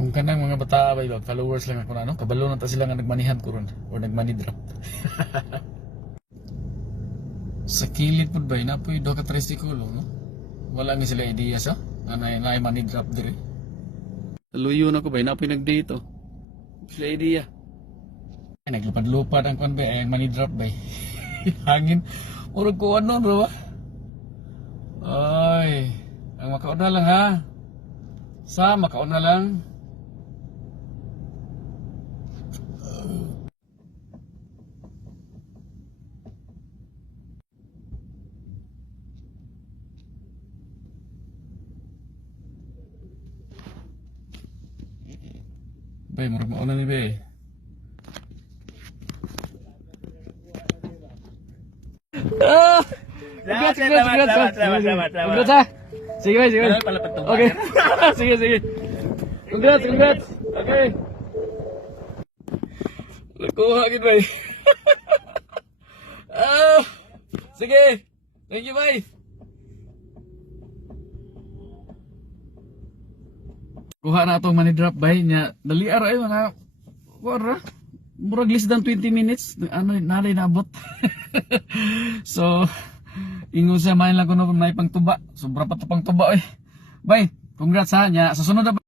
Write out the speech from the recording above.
Kung kanang mga bata ba iba, followers lang ako na ano, kabalo na ta sila nga nagmanihan ko ron or nagmoney drop. Sa kilid pud ba na po do ka tricycle no? Wala mi sila ideya sa na money drop dire. Luyo na ko ba na po nag-date oh. Sila ideya. Ay naglupad-lupad ang kon ba ay money drop ba. Hangin urog ko ano bro. Ay, ang makauna lang ha. Sa makauna lang. Bay, murag mauna ni bay. Ah! Congrats ha. Sige bay, sige bay. Okay. Sige, sige. Congrats. Okay. Nakuha gid bay. Ah! Sige. Thank you bay. Kuha na itong money drop bay niya. Dali ara ay mga wala. Murag less than 20 minutes. Ano nalay naabot. So ingon sa main lang kuno may pangtuba. Sobra pa to pangtuba oy. Bay, congrats ha nya. Sa sunod na